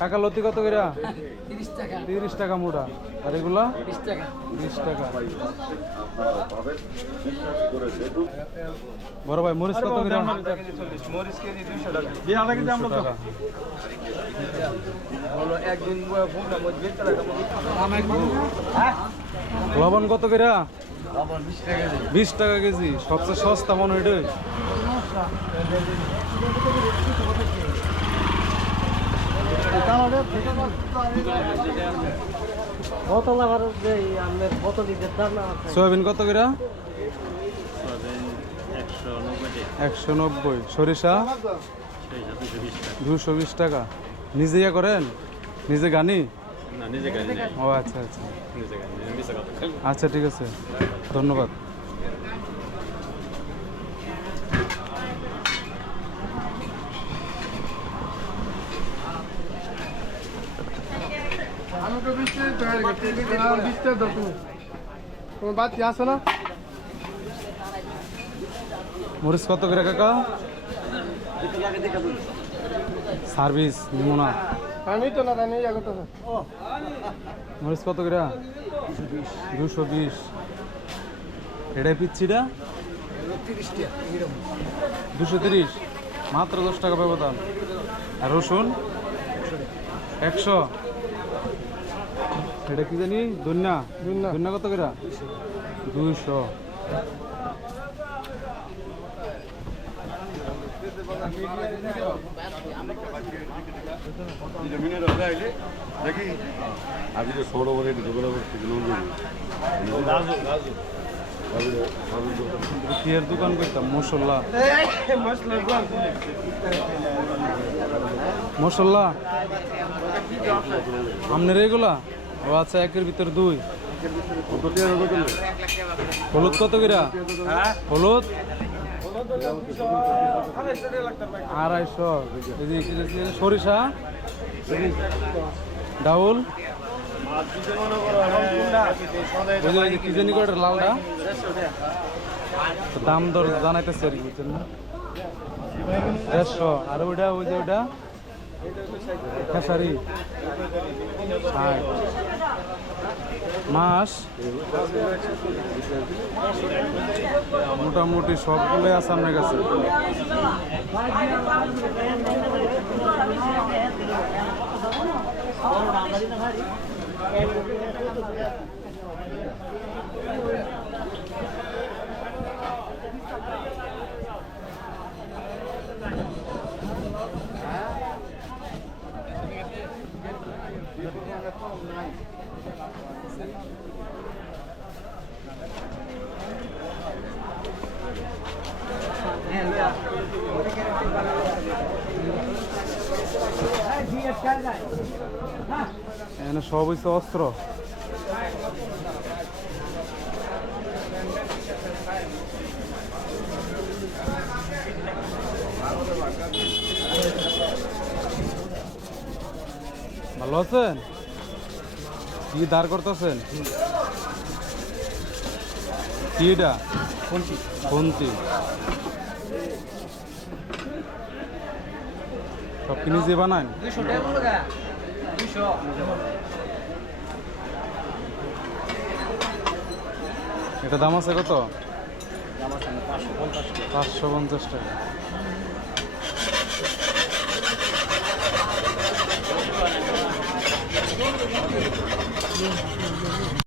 কাকা লতি কত করে? 30 টাকা। 30 টাকা মোটা। আর এগুলা 20 টাকা। 20 টাকা। বড় ভাই মরিচ কত করে? মরিচ কেজি 200 টাকা। দিয়ে আলাদা কেজি আমরা তো বলো একদিন ফোনটা মধ্যে 20 টাকা হ্যাঁ লবণ কত করে? লবণ 20 টাকা কেজি। 20 টাকা কেজি। সবচেয়ে সস্তা মনে হয় এটাই। সয়াবিন কত করে? 190। সরিষা 220 টাকা। নিজে ইয়া করেন? নিজে গানি? ও আচ্ছা আচ্ছা আচ্ছা ঠিক আছে, ধন্যবাদ। মরিচ কত করে কাকা? সার্ভিস নিমো না। মরিচ কত করে? 220। এটাই পিচ্ছিটা 230, মাত্র 10 টাকা ব্যবধান। আর রসুন 100। এটা কি জানি? ধন্যা। ধন্যা কত করে? 200। দেখি আজ ষোলো বলে কিয়ের দোকান করতাম মশলা মশলা আপনার এগুলা? ও আচ্ছা, একের ভিতর 2। হলুদ কত করে? হলুদ 250। সরিষা ডাউল কি জানি করে লালটা দাম দর জানাইতেছে আর কি, বুঝছেন না? 150। আর ওইটা ওই যে ওইটা খেসারি 60। মাছ মোটামুটি সবগুলোই আছে আপনার কাছে। এখানে সব হচ্ছে অস্ত্র। ভালো আছেন? কি দাঁড় করতেছেন? কি এটা? খুন্তি। সব কি নিজে বানান? 200 টাকা। 200। এটা দাম আছে কত? দাম আছে 550 টাকা।